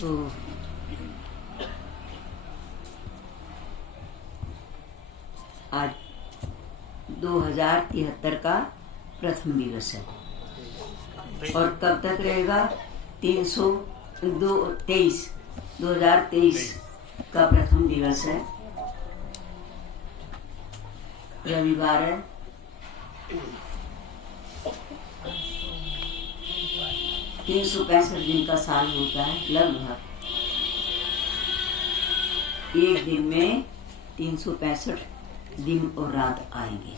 तो आज 2073 का प्रथम दिवस है और कब तक रहेगा? 2023 का प्रथम दिवस है, रविवार है। तीन 365 दिन का साल होता है लगभग। एक दिन में 365 दिन और रात आएंगे।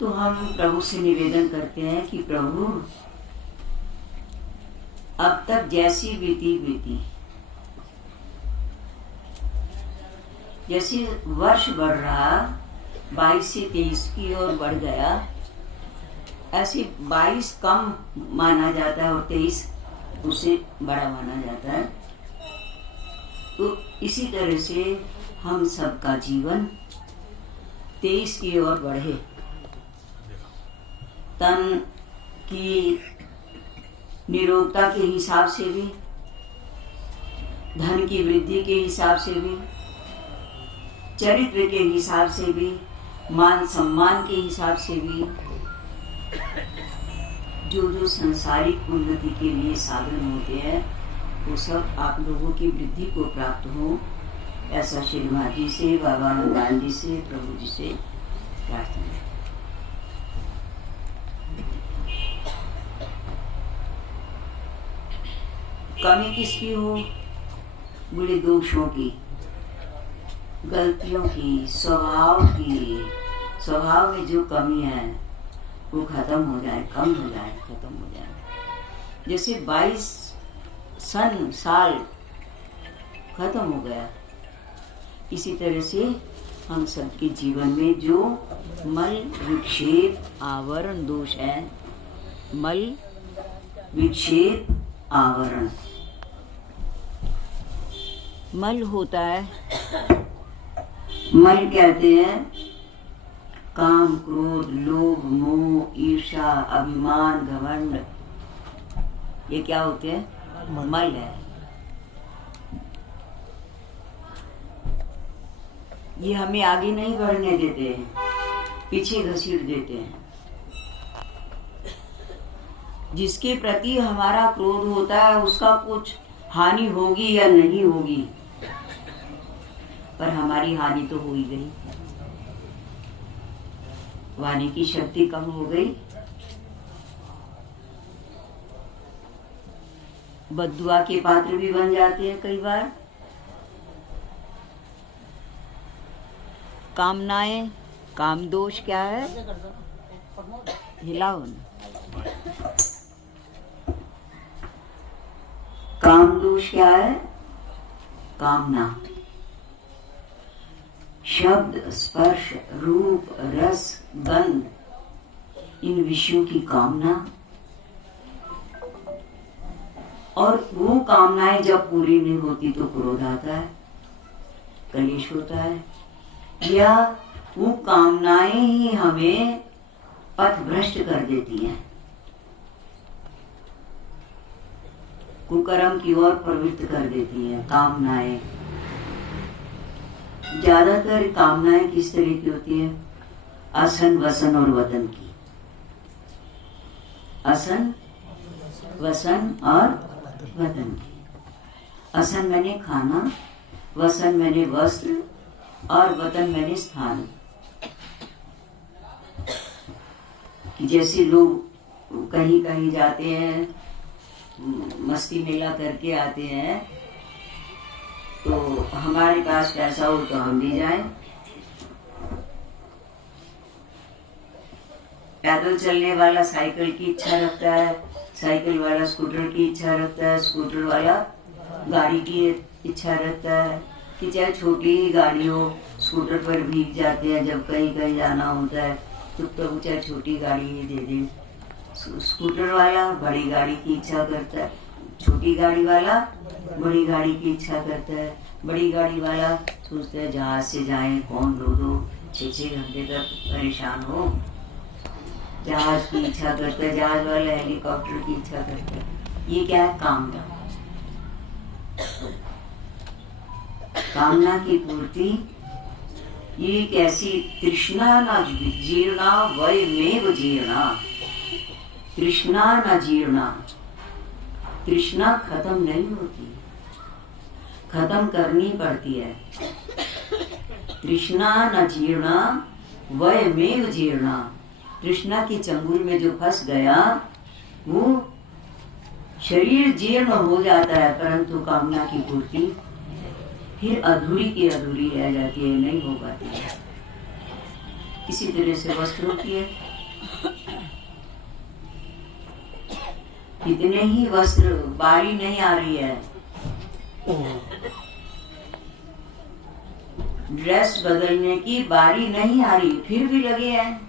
तो हम प्रभु से निवेदन करते हैं कि प्रभु अब तक जैसी बीती जैसे वर्ष बढ़ रहा 22 से 23 की ओर बढ़ गया, ऐसे 22 कम माना जाता है और 23 उससे बड़ा माना जाता है। तो इसी तरह से हम सबका जीवन 23 की ओर बढ़े। तन की निरोगता के हिसाब से भी, धन की वृद्धि के हिसाब से भी, चरित्र के हिसाब से भी, मान सम्मान के हिसाब से भी, जो संसारिक उन्नति के लिए साधन होते हैं वो सब आप लोगों की वृद्धि को प्राप्त हो, ऐसा श्री माँ जी से, बाबा हनुमान जी से, प्रभु जी से प्रार्थना है। कमी किसकी हो? बुरे दोषों की, गलतियों की, स्वभाव की। स्वभाव में जो कमी है वो खत्म हो जाए, कम हो जाए, खत्म हो जाए। जैसे 22 साल खत्म हो गया, इसी तरह से हम सबके जीवन में जो मल विक्षेप आवरण दोष है, मल विक्षेप आवरण, मल होता है, मल कहते हैं काम, क्रोध, लोभ, मोह, ईर्ष्या, अभिमान, घमंड। ये क्या होते हैं? मल है। ये हमें आगे नहीं बढ़ने देते हैं, पीछे घसीट देते हैं। जिसके प्रति हमारा क्रोध होता है उसका कुछ हानि होगी या नहीं होगी, पर हमारी हानि तो हो ही गई, वाणी की शक्ति कम हो गई, बद्दुआ के पात्र भी बन जाते हैं कई बार। कामनाएं, काम दोष क्या है? हिलाओ ना। काम दोष क्या है? कामना, शब्द, स्पर्श, रूप, रस, गंध, इन विषयों की कामना। और वो कामनाएं जब पूरी नहीं होती तो क्रोध आता है, कलेश होता है, या वो कामनाएं ही हमें पथ भ्रष्ट कर देती हैं, कुकर्म की ओर प्रवृत्त कर देती हैं। कामनाएं, ज्यादातर कामनाएं किस तरह की होती है? असन, वसन और वतन की। असन, वसन और वतन की। असन मैंने खाना, वसन मैंने वस्त्र और वतन मैंने स्थान। जैसे लोग कहीं कहीं जाते हैं, मस्ती मेला करके आते हैं, तो हमारे पास पैसा हो तो हम भी जाएं। पैदल चलने वाला साइकिल की इच्छा रखता है, साइकिल वाला स्कूटर की इच्छा रखता है, स्कूटर वाला गाड़ी की इच्छा रखता है कि चाहे छोटी ही गाड़ी हो, स्कूटर पर भीग जाते हैं जब कहीं कहीं जाना होता है, तो प्रभु चाहे छोटी गाड़ी ही दे दे। स्कूटर वाला बड़ी गाड़ी की इच्छा करता है, छोटी गाड़ी वाला बड़ी गाड़ी की इच्छा करता है। बड़ी गाड़ी वाला सोचता है जहाज से जाएं, कौन 2-2 6-6 घंटे तक परेशान हो। जहाज की इच्छा करता है, जहाज वाला हेलीकॉप्टर की इच्छा करता है। ये क्या है? कामना। कामना की पूर्ति ये एक ऐसी तृष्णा न जीर्णा वयमेव जीर्णा, तृष्णा न जीर्णा। तृष्णा खत्म नहीं होती, खत्म करनी पड़ती है। तृष्णा न जीर्णा वयमेव जीर्णा। तृष्णा की चंगुल में जो फंस गया वो शरीर जीर्ण हो जाता है, परंतु कामना की पूर्ति फिर अधूरी की अधूरी रह जाती है, नहीं हो पाती है। इसी तरह से वस्त्रों की है। कितने ही वस्त्र, बारी नहीं आ रही है, ड्रेस बदलने की बारी नहीं आ रही, फिर भी लगे हैं,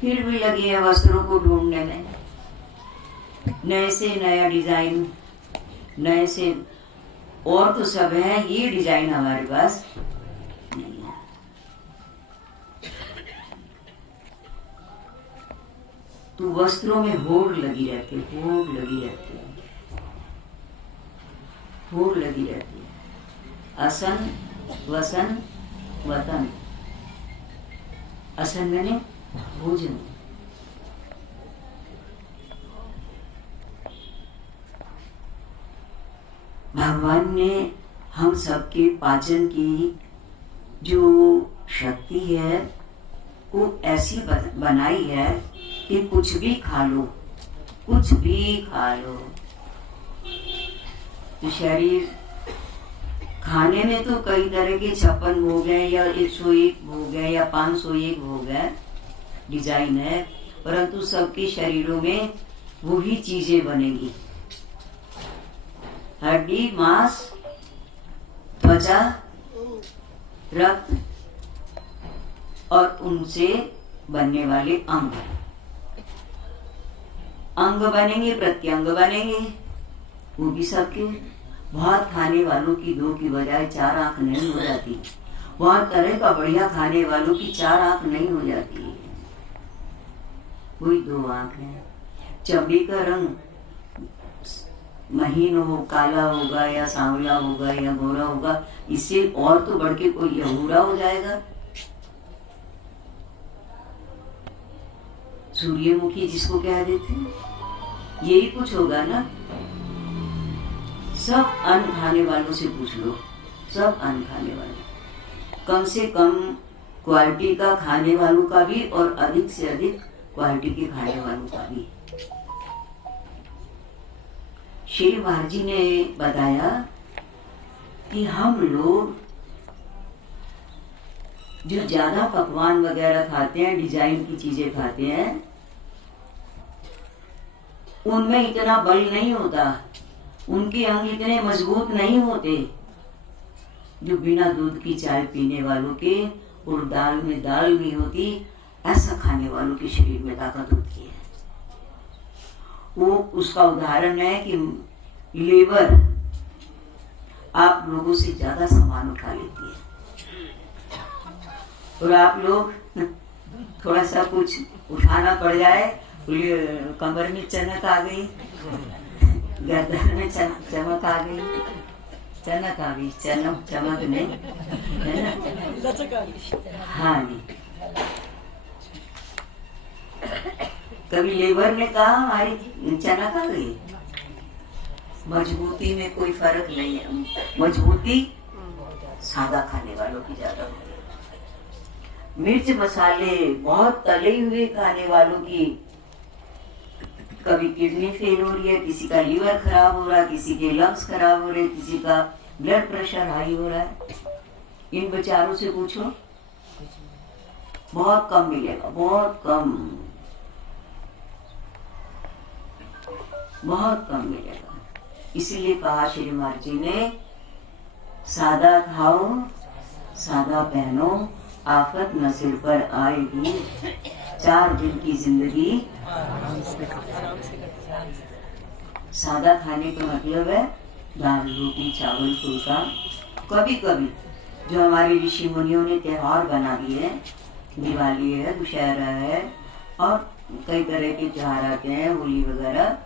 फिर भी लगे हैं वस्त्रों को ढूंढने में। नए से नया डिजाइन, नए से, और तो सब है, ये डिजाइन हमारे पास नहीं है। तो वस्त्रों में होड़ लगी रहती है, होड़ लगी रहती है, होड़ लगी रहती है। असन वसन वतन। असन मैंने भोजन। भगवान ने हम सबके पाचन की जो शक्ति है वो ऐसी बनाई है कि कुछ भी खा लो, कुछ भी खा लो। तो शरीर खाने में तो कई तरह के 56 भोग हैं, या 101 भोग है, या 501 भोग है, डिजाइन है, परंतु सबके शरीरों में वही चीजें बनेगी। हड्डी, मांस, त्वचा, रक्त और उनसे बनने वाले अंग। अंग बनेंगे, प्रत्यंग बनेंगे, वो भी सबके। बहुत खाने वालों की 2 की बजाय 4 आंख नहीं हो जाती। बहुत तरह का बढ़िया खाने वालों की 4 आंख नहीं हो जाती, वही 2 आंख है। चमड़ी का रंग महीन हो, काला होगा या सांवला होगा या गोरा होगा, इससे और तो बढ़ के कोई यहूरा हो जाएगा। सूर्यमुखी जिसको कह देते हैं, यही कुछ होगा ना। सब अन्न खाने वालों से पूछ लो, सब अन्न खाने वाले, कम से कम क्वालिटी का खाने वालों का भी और अधिक से अधिक क्वालिटी के खाने वालों का भी। श्री महाराज ने बताया कि हम लोग जो ज्यादा पकवान वगैरह खाते हैं, डिजाइन की चीजें खाते हैं, उनमें इतना बल नहीं होता, उनके अंग इतने मजबूत नहीं होते जो बिना दूध की चाय पीने वालों के, और दाल में दाल नहीं होती ऐसा खाने वालों के शरीर में ताकत होती है। वो उसका उदाहरण है कि लेबर आप लोगों से ज्यादा सामान उठा लेती है, और आप लोग थोड़ा सा कुछ उठाना पड़ जाए, कमर में चनक आ गई, गर्दन में चमक आ गई, चनक आ गई, चमक नहीं है ना। हाँ जी, कभी लेबर ने कहा हमारी चनक आ गई। मजबूती में कोई फर्क नहीं है, मजबूती सादा खाने वालों की ज्यादा होती है। मिर्च मसाले बहुत तले हुए खाने वालों की कभी किडनी फेल हो रही है, किसी का लीवर खराब हो रहा है, किसी के लंग्स खराब हो रहे, किसी का ब्लड प्रेशर हाई हो रहा है। इन बेचारों से पूछो, बहुत कम मिलेगा, बहुत कम, बहुत कम मिलेगा। इसीलिए कहा श्री महाराज जी ने, सादा खाओ सादा पहनो, आफत न सिर पर आएगी, 4 दिन की जिंदगी सादा खाने का मतलब है दाल रोटी चावल फुल्का। कभी कभी जो हमारे ऋषि मुनियों ने त्योहार बना दिए, दिवाली है, दुशहरा है, और कई तरह के त्योहार आते हैं, होली वगैरह,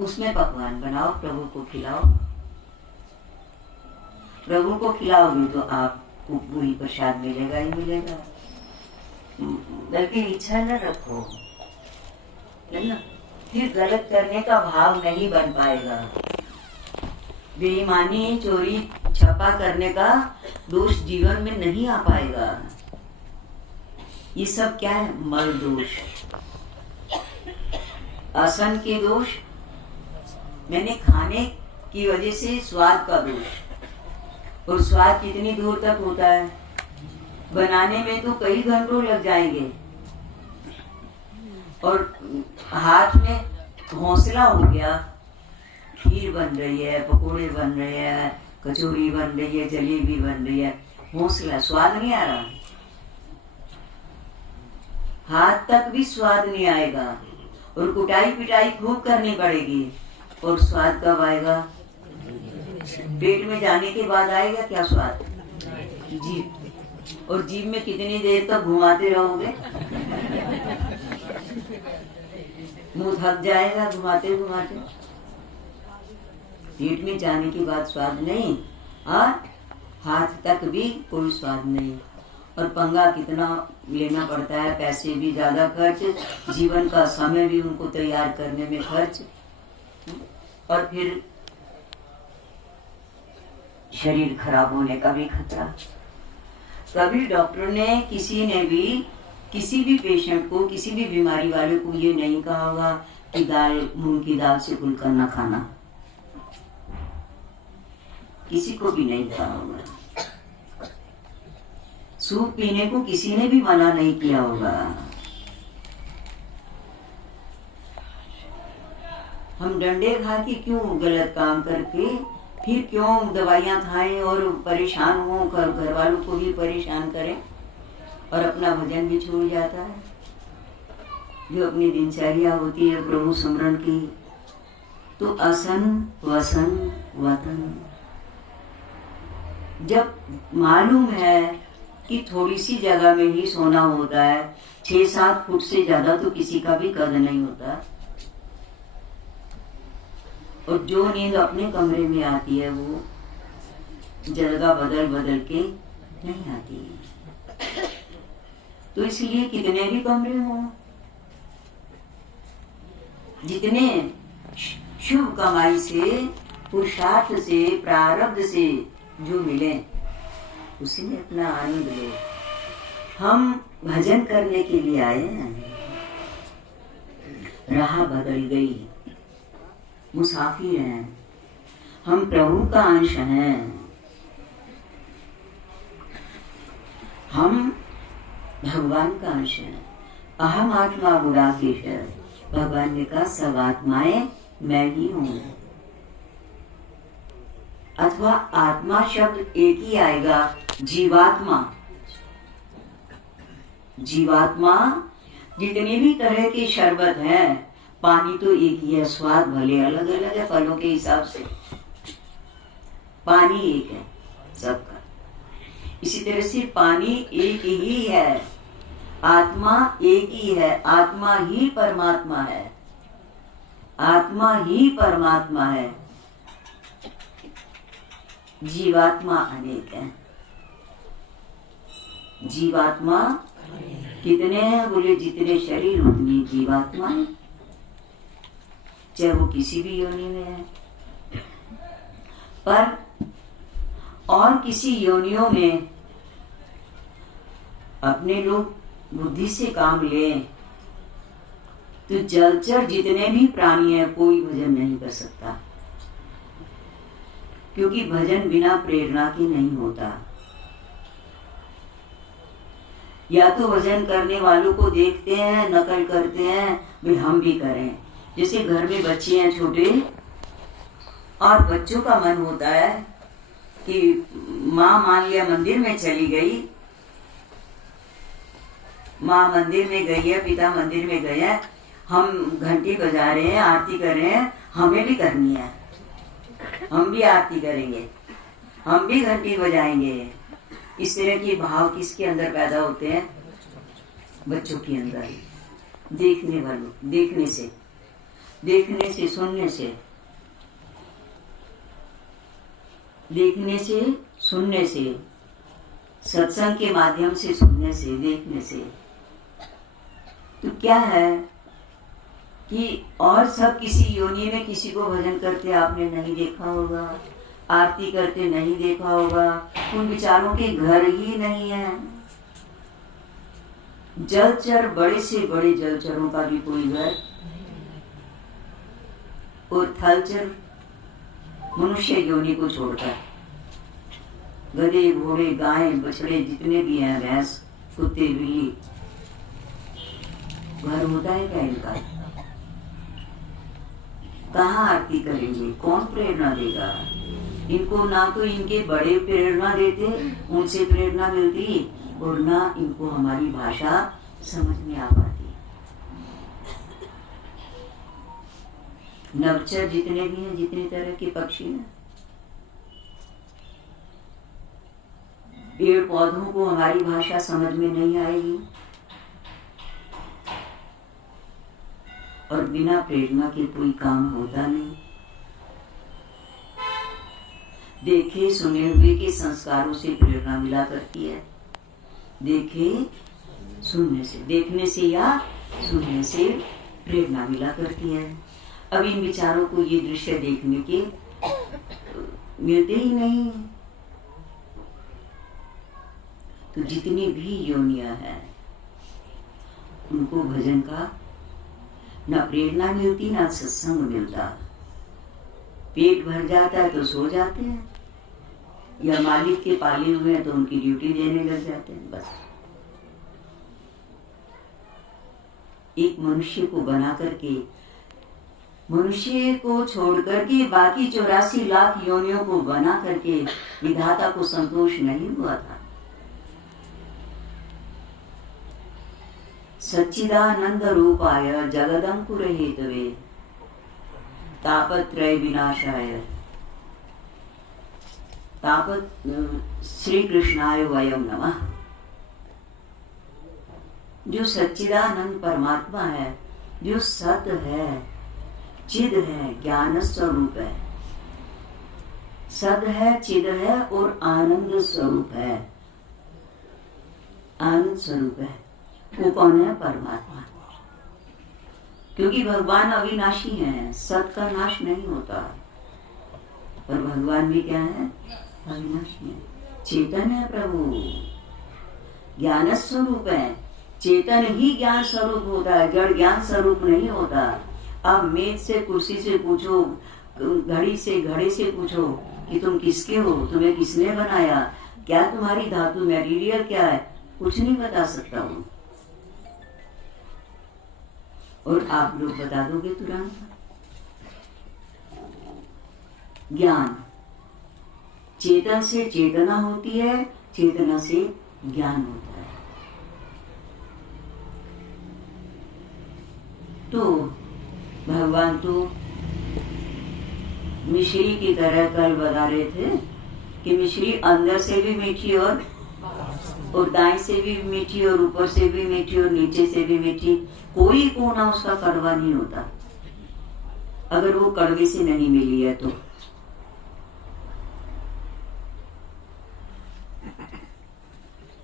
उसमें पकवान बनाओ, प्रभु को खिलाओ। प्रभु को खिलाओगे तो आपको वही प्रसाद मिलेगा ही मिलेगा। बल्कि इच्छा न रखो, है ना, फिर गलत करने का भाव नहीं बन पाएगा। बेईमानी, चोरी छपा करने का दोष जीवन में नहीं आ पाएगा। ये सब क्या है? मल दोष, आसन के दोष, मैंने खाने की वजह से स्वाद का दोष। और स्वाद कितनी दूर तक होता है? बनाने में तो कई घंटों लग जाएंगे, और हाथ में हौसला हो गया, खीर बन रही है, पकोड़े बन रहे हैं, कचौरी बन रही है, जलेबी बन रही है, हौसला, स्वाद नहीं आ रहा, हाथ तक भी स्वाद नहीं आएगा। और कुटाई पिटाई खूब करनी पड़ेगी, और स्वाद कब आएगा? पेट में जाने के बाद आएगा क्या स्वाद? जीभ, और जीभ में कितनी देर तक घुमाते रहोगे? मुंह थक जाएगा घुमाते घुमाते। पेट में जाने के बाद स्वाद नहीं, और हाथ तक भी कोई स्वाद नहीं। और पंगा कितना लेना पड़ता है, पैसे भी ज्यादा खर्च, जीवन का समय भी उनको तैयार करने में खर्च, और फिर शरीर खराब होने का भी खतरा। कभी डॉक्टर ने, किसी ने भी, किसी भी पेशेंट को, किसी भी बीमारी वाले को ये नहीं कहा होगा कि दाल, मूंग की दाल से कुलकर न खाना, किसी को भी नहीं कहा होगा। सूप पीने को किसी ने भी मना नहीं किया होगा। हम डंडे खा के क्यों गलत काम करके फिर क्यों दवाइयां खाएं और परेशान हो, घर वालों को भी परेशान करें, और अपना भजन भी छूट जाता है। जो अपनी दिनचर्या होती है प्रभु स्मरण की, तो असन वसन वतन, जब मालूम है कि थोड़ी सी जगह में ही सोना होता है, 6-7 फुट से ज्यादा तो किसी का भी कद नहीं होता, और जो नींद अपने कमरे में आती है वो जगह बदल बदल के नहीं आती। तो इसलिए कितने भी कमरे हों, जितने शुभ कमाई से, पुरुषार्थ से, प्रारब्ध से जो मिले, उसी में अपना आनंद लो। हम भजन करने के लिए आए हैं, राह बदल गई, मुसाफिर हैं हम, प्रभु का अंश हैं हम, भगवान का अंश हैं। अहम आत्मा गुणाकेश, भगवान ने कहा सब आत्माएं मैं ही हूं। अथवा आत्मा शब्द एक ही आएगा, जीवात्मा। जीवात्मा जितने भी तरह के शरबत हैं, पानी तो एक ही है, स्वाद भले अलग अलग है फलों के हिसाब से, पानी एक है सबका। इसी तरह से पानी एक ही है, आत्मा एक ही है, आत्मा ही परमात्मा है, आत्मा ही परमात्मा है, जीवात्मा अनेक है। जीवात्मा कितने हैं? बोले जितने शरीर उतनी जीवात्मा है, चाहे वो किसी भी योनि में है। पर और किसी योनियों में अपने लोग बुद्धि से काम लें तो जलचर जितने भी प्राणी हैं कोई भजन नहीं कर सकता, क्योंकि भजन बिना प्रेरणा के नहीं होता। या तो भजन करने वालों को देखते हैं, नकल करते हैं, भाई हम भी करें। जैसे घर में बच्चे हैं छोटे, और बच्चों का मन होता है कि माँ मान लिया मंदिर में चली गई, माँ मंदिर में गई है, पिता मंदिर में गए हैं, हम घंटी बजा रहे हैं, आरती कर रहे हैं, हमें भी करनी है, हम भी आरती करेंगे, हम भी घंटी बजाएंगे। इस तरह के भाव किसके अंदर पैदा होते हैं? बच्चों के अंदर। देखने वालों, देखने से सुनने से, देखने से सुनने से, सत्संग के माध्यम से सुनने से, देखने से, तो क्या है कि और सब किसी योनि में किसी को भजन करते आपने नहीं देखा होगा, आरती करते नहीं देखा होगा, उन विचारों के घर ही नहीं है। जलचर, बड़े से बड़े जलचरों का भी कोई घर, और थलचर मनुष्य योनि को छोड़कर गधे, घोड़े, गाय, बछड़े जितने भी हैं, भैंस, कुत्ते, बिल्ली, घर होता है क्या इनका? कहाँ आरती करेंगे? कौन प्रेरणा देगा इनको? ना तो इनके बड़े प्रेरणा देते, उनसे प्रेरणा मिलती, और ना इनको हमारी भाषा समझ में आ पाती। नवचर जितने भी हैं, जितने तरह के पक्षी हैं, पेड़ पौधों को हमारी भाषा समझ में नहीं आएगी, और बिना प्रेरणा के कोई काम होता नहीं। देखे सुने हुए के संस्कारों से प्रेरणा मिला करती है। देखे सुनने से, देखने से या सुनने से प्रेरणा मिला करती है। अब इन विचारों को ये दृश्य देखने के मिलते ही नहीं। तो जितनी भी योनियां हैं उनको भजन का ना प्रेरणा मिलती, ना सत्संग मिलता। पेट भर जाता है तो सो जाते हैं, या मालिक के पाले हुए हैं तो उनकी ड्यूटी देने लग जाते हैं। बस एक मनुष्य को बना करके, मनुष्य को छोड़ करके बाकी 84 लाख योनियों को बना करके विधाता को संतोष नहीं हुआ था। सच्चिदानंद रूपाय जगदंकुर हेतवे तापत्रय विनाशाय श्री कृष्णाय वयम नमः। जो सच्चिदानंद परमात्मा है, जो सत है, चिद है, ज्ञान स्वरूप है, सद है, चिद है और आनंद स्वरूप है। आनंद स्वरूप है वो कौन है? परमात्मा। क्योंकि भगवान अविनाशी हैं, सत का नाश नहीं होता, और भगवान भी क्या है? अविनाशी है, चेतन है प्रभु, ज्ञान स्वरूप है। चेतन ही ज्ञान स्वरूप होता है, जड़ ज्ञान स्वरूप नहीं होता। अब मेज से, कुर्सी से पूछो, घड़ी से, घड़े से पूछो कि तुम किसके हो, तुम्हें किसने बनाया, क्या तुम्हारी धातु मटेरियल क्या है, कुछ नहीं बता सकता हूँ। और आप लोग बता दोगे तुरंत। ज्ञान, चेतन से चेतना होती है, चेतना से ज्ञान होता है। तो भगवान तो मिश्री की तरह कल बता रहे थे कि मिश्री अंदर से भी मीठी और दाएं से भी मीठी और ऊपर से भी मीठी और नीचे से भी मीठी। कोई कोना उसका कड़वा नहीं होता अगर वो कड़वे से नहीं मिली है तो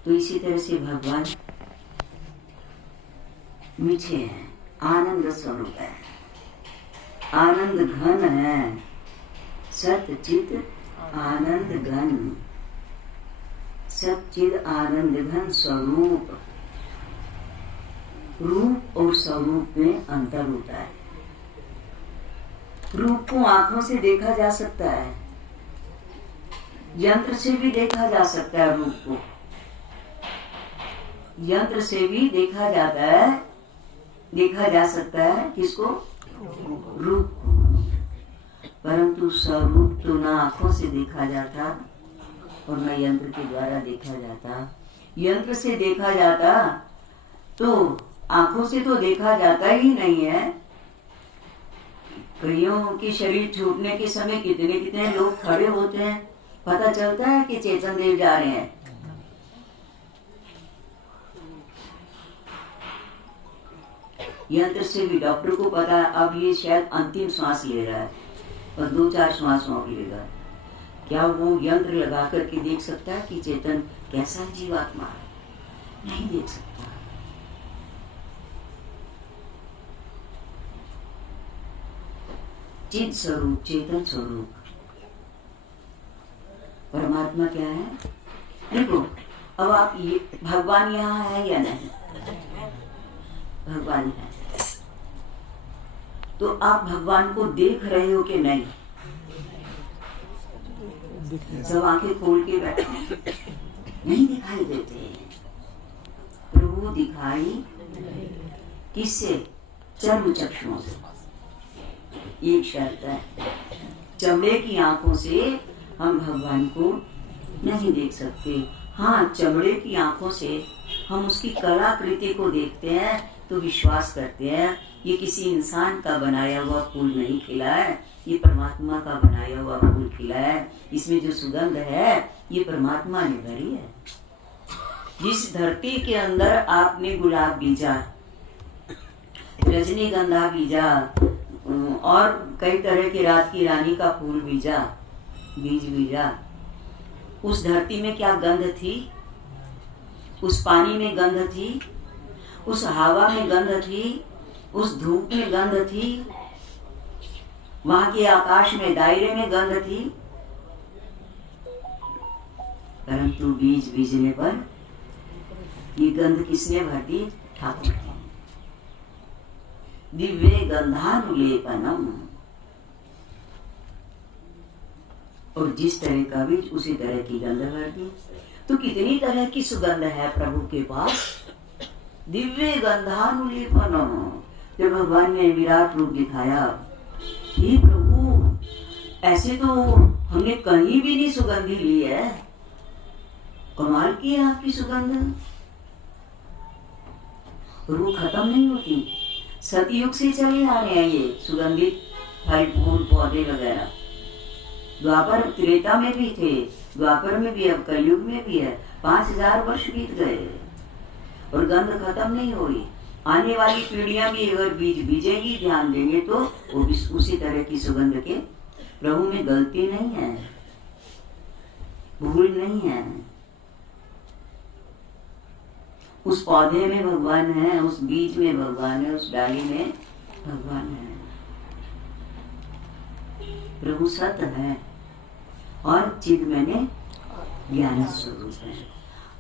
इसी तरह से भगवान मीठे हैं, आनंद स्वरूप है, आनंद घन है, सतचित आनंद घन, सच्चिद आनंद घन स्वरूप। रूप और स्वरूप में अंतर होता है। रूप को आंखों से देखा जा सकता है, यंत्र से भी देखा जा सकता है। रूप को यंत्र से भी देखा जाता है, देखा जा सकता है। किसको? रूप को। परंतु स्वरूप तो ना आंखों से देखा जाता और न यंत्र के द्वारा देखा जाता। यंत्र से देखा जाता तो आंखों से तो देखा जाता ही नहीं है। कईयों के शरीर छूटने के समय कितने कितने लोग खड़े होते हैं, पता चलता है कि चेतन देव जा रहे हैं। यंत्र से भी डॉक्टर को पता है अब ये शायद अंतिम सांस ले रहा है और 2-4 श्वास और लेगा। क्या वो यंत्र लगा करके देख सकता है कि चेतन कैसा जीवात्मा है? नहीं देख सकता। चित स्वरूप, चेतन स्वरूप परमात्मा क्या है? देखो अब आप ये भगवान यहाँ है या नहीं? भगवान है तो आप भगवान को देख रहे हो कि नहीं? सब आंखें खोल के बैठे नहीं दिखाई देते। प्रभु दिखाई किससे? चर्म चक्षुओं से। एक शर्त है, चमड़े की आंखों से हम भगवान को नहीं देख सकते। हाँ, चमड़े की आंखों से हम उसकी कलाकृति को देखते हैं तो विश्वास करते हैं ये किसी इंसान का बनाया हुआ फूल नहीं खिला है, ये परमात्मा का बनाया हुआ फूल खिला है। इसमें जो सुगंध है ये परमात्मा ने भरी है। जिस धरती के अंदर आपने गुलाब बीजा, रजनीगंधा बीजा और कई तरह के रात की रानी का फूल बीज बीजा, उस धरती में क्या गंध थी? उस पानी में गंध थी, उस हवा में गंध थी, उस धूप में गंध थी, वहां के आकाश में दायरे में गंध थी। परंतु बीज बीजने पर ये गंध किसने भर दी? ठाकुर ने। दिव्य गंधानुलेपनम, और जिस तरह का बीज उसी तरह की गंध भर दी। तो कितनी तरह की सुगंध है प्रभु के पास। दिव्य गंधानुलेपनम। जब भगवान ने विराट रूप दिखाया, हे प्रभु ऐसे तो हमने कहीं भी नहीं सुगंधी ली है, कमाल की है आपकी सुगंध। और वो खत्म नहीं होती, सतयुग से चले आ रहे हैं ये सुगंधित फल फूल पौधे वगैरह। द्वापर त्रेता में भी थे, द्वापर में भी, अब कलयुग में भी है। 5000 वर्ष बीत गए और गंध खत्म नहीं हुई। आने वाली पीढ़ियां भी अगर बीज बीजेगी, ध्यान देंगे तो वो भी उसी तरह की सुगंध के। प्रभु में गलती नहीं है, भूल नहीं है। उस पौधे में भगवान है, उस बीज में भगवान है, उस डाली में भगवान है। प्रभु सत्य है और चिद मैंने ज्ञान स्वरूप है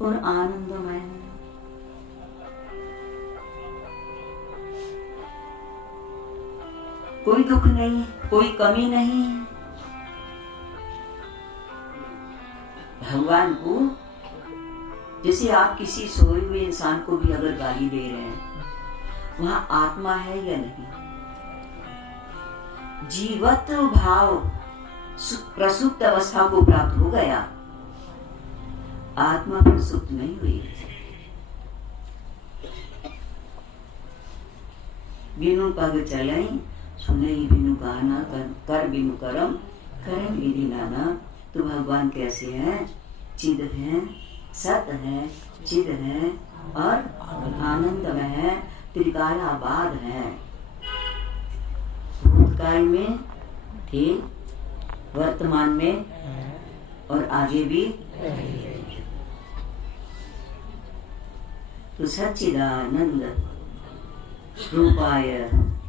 और आनंदमय है। कोई दुख नहीं, कोई कमी नहीं। भगवान को जैसे आप किसी सोए हुए इंसान को भी अगर गाली दे रहे हैं, वहां आत्मा है या नहीं? जीवत्व भाव प्रसुप्त अवस्था को प्राप्त हो गया, आत्मा प्रसुप्त नहीं हुई। बिनु पग चलई सुनई बिनु गाना, कर बिनु करम करम विधि नाना। तो भगवान कैसे हैं? चिद है, सत है, चिद है और आनंदमय है, त्रिकालाबाद है। भूतकाल में थे, वर्तमान में और आगे भी। तो सच्चिदानंद रूपाय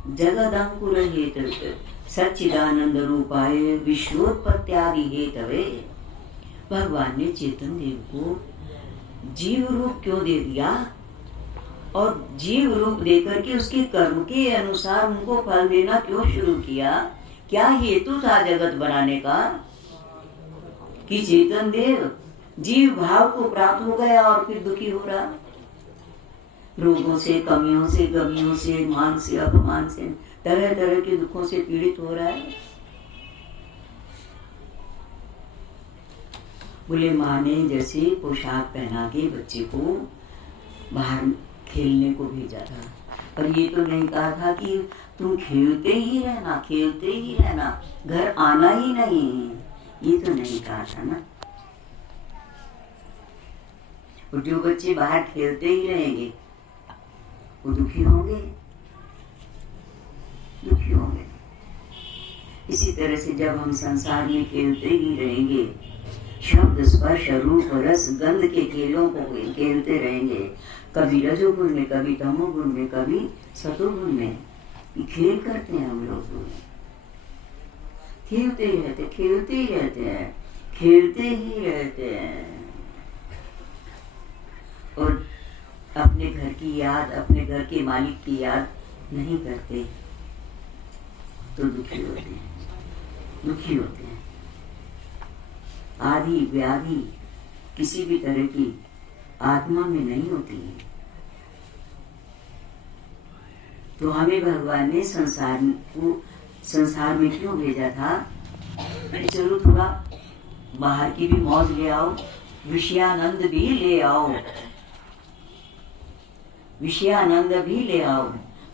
जगदंकुर हेतवे, सच्चिदानंद रूपाय विश्वोत्पत्त्यादि हेतवे। भगवान ने चेतन देव को जीव रूप क्यों दे दिया और जीव रूप देकर के उसके कर्म के अनुसार उनको फल देना क्यों शुरू किया? क्या हेतु था जगत बनाने का? कि चेतन देव जीव भाव को प्राप्त हो गया और फिर दुखी हो रहा, रोगों से, कमियों से, गमियों से, मान से, अपमान से, तरह तरह के दुखों से पीड़ित हो रहा है। बोले माँ ने जैसे पोशाक पहना के बच्चे को बाहर खेलने को भेजा था, पर ये तो नहीं कहा था कि तुम खेलते ही रहना, खेलते ही रहना, घर आना ही नहीं। ये तो नहीं कहा था ना। और जो बच्चे बाहर खेलते ही रहेंगे वो दुखी होंगे, दुखी होंगे। इसी तरह से जब हम संसार में खेलते ही रहेंगे, शब्द स्पर्श रूप रस गंध के खेलों को खेलते रहेंगे, कभी रजोगुण में, कभी तमोगुण में, कभी सतोगुण में, खेल करते हैं हम लोग। खेलते ही रहते, खेलते ही रहते हैं, खेलते ही रहते हैं। और अपने घर की याद, अपने घर के मालिक की याद नहीं करते तो दुखी होते हैं, दुखी होते हैं। आदि व्याधि किसी भी तरह की आत्मा में नहीं होती है। तो हमें भगवान ने संसार में क्यों भेजा था? चलो थोड़ा बाहर की भी मौज ले आओ, विषयानंद भी ले आओ, विषयानंद भी ले आओ,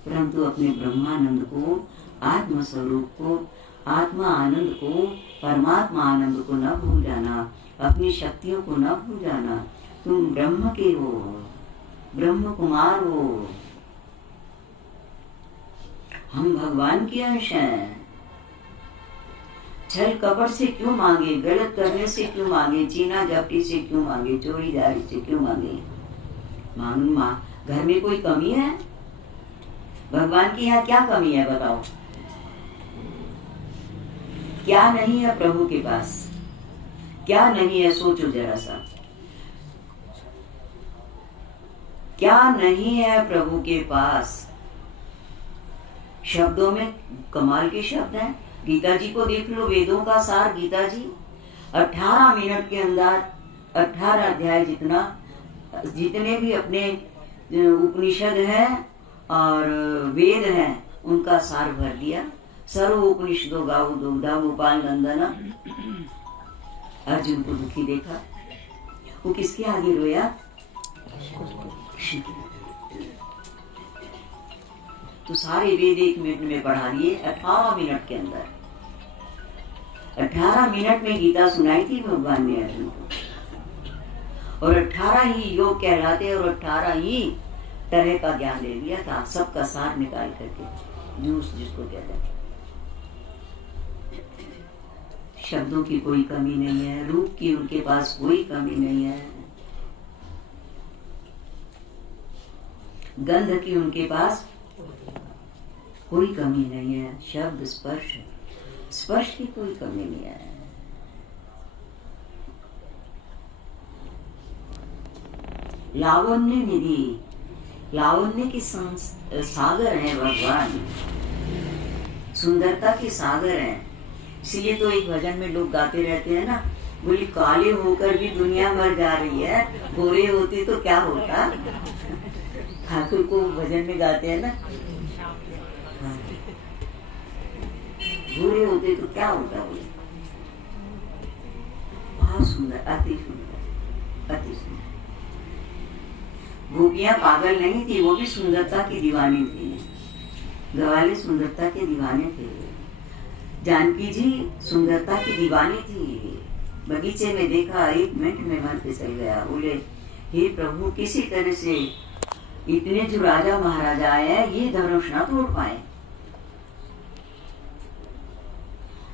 परंतु अपने ब्रह्मानंद को, आत्म स्वरूप को, आत्मा आनंद को, परमात्मा आनंद को न भूल जाना, अपनी शक्तियों को न भूल जाना। तुम ब्रह्म के हो, ब्रह्म कुमार हो, हम भगवान के अंश हैं। छल कपट से क्यों मांगे, गलत करने से क्यों मांगे, चीना झपटी से क्यों मांगे, चोरी जारी से क्यों मांगे? घर में कोई कमी है? भगवान की यहाँ क्या कमी है बताओ? क्या नहीं है प्रभु के पास? क्या नहीं है? सोचो जरा सा, क्या नहीं है प्रभु के पास? शब्दों में कमाल के शब्द हैं। गीता जी को देख लो, वेदों का सार गीता जी 18 मिनट के अंदर 18 अध्याय जितने भी अपने उपनिषद हैं और वेद हैं उनका सार भर दिया। सर्व उपनिषदों गाऊ दुग्धा गोपाल नंदना। अर्जुन को दुखी देखा, वो किसके आगे रोया? तो सारे वेद 1 मिनट में पढ़ा दिए 18 मिनट के अंदर। 18 मिनट में गीता सुनाई थी भगवान ने अर्जुन को, और 18 ही योग कहलाते और 18 ही तरह का ज्ञान दे दिया था, सबका सार निकाल करके, जूस जिसको कहते हैं। शब्दों की कोई कमी नहीं है, रूप की उनके पास कोई कमी नहीं है, गंध की उनके पास कोई कमी नहीं है, शब्द स्पर्श की कोई कमी नहीं है। लावण्य निधि, लावण्य की सागर है भगवान, सुंदरता के सागर हैं। इसलिए तो एक भजन में लोग गाते रहते हैं ना, बोली काले होकर भी दुनिया मर जा रही है, गोरे होते तो क्या होता। ठाकुर को भजन में गाते हैं ना, गोरे होते तो क्या होता। बोले बहुत सुंदर, अति सुंदर, अति सुंदर। गोपियां पागल नहीं थी, वो भी सुंदरता की दीवानी थी। गवाले सुंदरता के दीवाने थे। जानकी जी सुंदरता की दीवानी थी। बगीचे में देखा, 1 मिनट में मन फिसल गया। बोले हे प्रभु, किसी तरह से इतने जो राजा महाराजा आए हैं ये धनुष ना तोड़ पाए।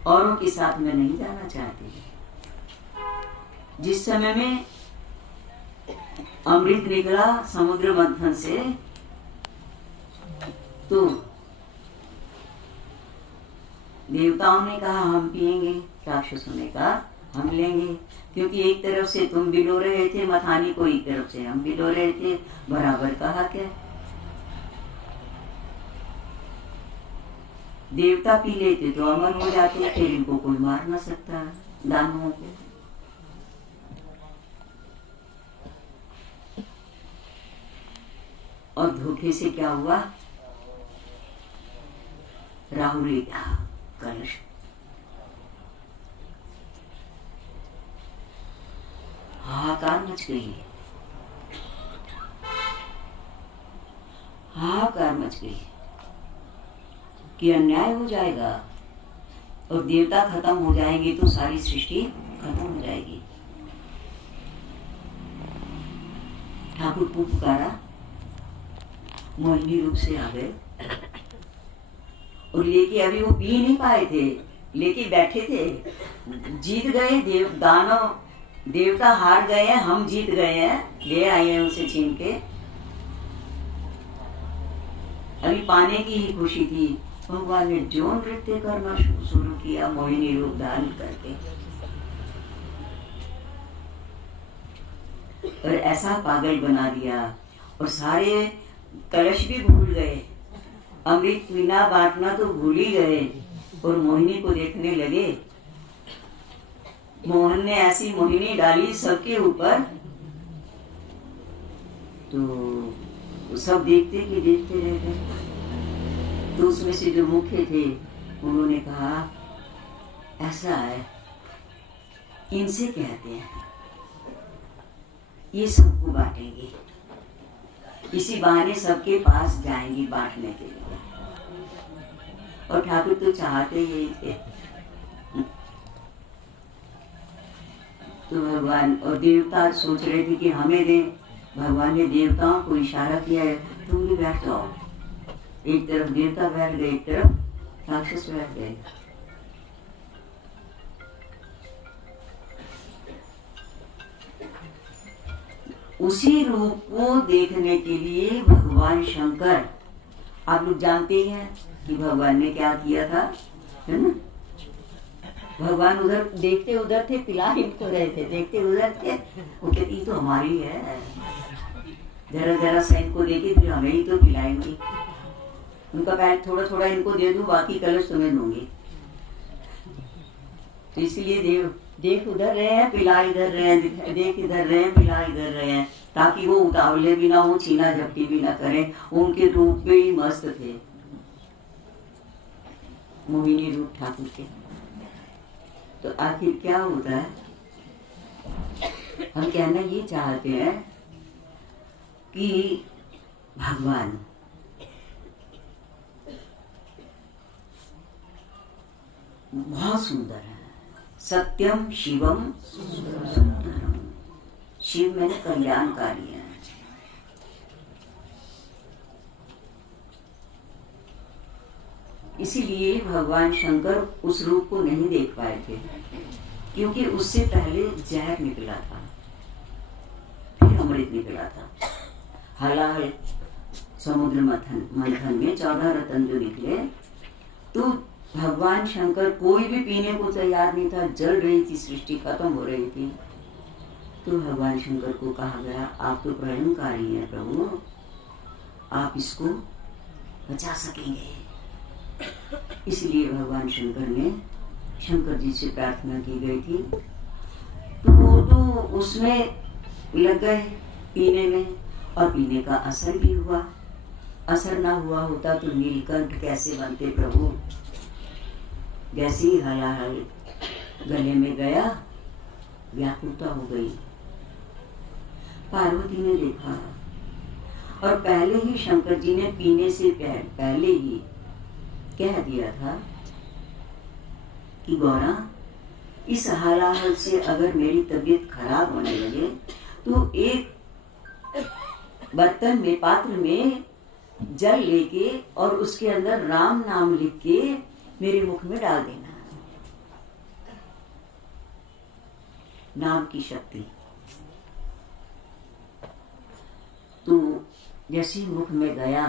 औरों के साथ में नहीं जाना चाहती। जिस समय में अमृत निकला समुद्र मंथन से, तो देवताओं ने कहा हम पिएंगे, राक्षसों ने कहा हम लेंगे, क्योंकि एक तरफ से तुम बिलो रहे थे मथानी को, एक तरफ से हम बिलो रहे थे, बराबर का हक है। देवता पी लेते तो अमर हो जाते, फिर इनको कोई मार ना सकता दानवों को। और धोखे से क्या हुआ? राहु ले गया कलश, हाहाकार मच गई, हाहाकार मच गई कि अन्याय हो जाएगा और देवता खत्म हो जाएंगे तो सारी सृष्टि खत्म हो जाएगी। ठाकुर को पुकारा, मोहिनी रूप से आ गए और लेके अभी वो पी नहीं पाए थे, लेके बैठे थे। जीत गए दानव देवता हार गए हैं, हम जीत गए हैं, ले आए हैं उसे छीन के। अभी पाने की ही खुशी थी। भगवान ने जो नृत्य करना शुरू किया मोहिनी रूप धारण करके, और ऐसा पागल बना दिया। और सारे कलश भी भूल गए, अमृत पीना बांटना तो भूल ही गए, और मोहिनी को देखने लगे। मोहन ने ऐसी मोहिनी डाली सबके ऊपर, तो सब देखते कि देखते रह गए। तो उसमें से जो मुख्य थे उन्होंने कहा ऐसा है, इनसे कहते हैं ये सबको बांटेंगे, इसी बहाने सबके पास जाएंगी बांटने के लिए। और ठाकुर तो चाहते यही थे। तो भगवान और देवता सोच रहे थे कि हमें दें। भगवान ने देवताओं को इशारा किया है, तुम भी बैठ जाओ। एक तरफ देवता बैठ गए, एक तरफ राक्षस बैठ गए। उसी रूप को देखने के लिए भगवान शंकर, आप लोग जानते हैं कि भगवान ने क्या किया था, है ना? भगवान उधर देखते उधर थे, पिला इनको रहे थे, देखते उधर थे। वो कहती तो हमारी है, जरा जरा सा इनको देके फिर हमें ही तो पिलाएंगी। उनका पहले थोड़ा थोड़ा इनको दे दूं, बाकी कलश तुम्हें दूंगी। तो इसलिए देख उधर रहे हैं, पिला इधर रहे हैं, देख इधर रहे हैं, पिला इधर रहे हैं, ताकि वो उतावले भी ना हो, छीना झपटी भी ना करें। उनके रूप में ही मस्त थे, मोहिनी रूप ठाकुर के। तो आखिर क्या होता है, हम कहना ये चाहते हैं कि भगवान बहुत सुंदर है। सत्यम शिवम सुंदरम। शिव मैंने कल्याणकारी है। इसीलिए भगवान शंकर उस रूप को नहीं देख पाए थे, क्योंकि उससे पहले जहर निकला था, फिर अमृत निकला था। हलाहल समुद्र मंथन में 14 रत्न जो निकले, तो भगवान शंकर कोई भी पीने को तैयार नहीं था। जल रही थी सृष्टि, खत्म हो रही थी। तो भगवान शंकर को कहा गया, आप तो प्रलयंकारी हैं प्रभु, आप इसको बचा सकेंगे। इसलिए भगवान शंकर ने शंकर जी से प्रार्थना की गई थी। तो वो तो उसमें लग गए पीने में, और पीने का असर भी हुआ। असर ना हुआ होता तो नीलकंठ कैसे बनते प्रभु। जैसे ही हलाहल गले में गया, व्याकुलता हो गई। पार्वती ने देखा, और पहले ही शंकर जी ने पीने से पहले ही कह दिया था कि गौरा, इस हलाहल से अगर मेरी तबीयत खराब होने लगे तो एक बर्तन में, पात्र में जल लेके और उसके अंदर राम नाम लिख के मेरे मुख में डाल देना। नाम की शक्ति। तो जैसे मुख में गया,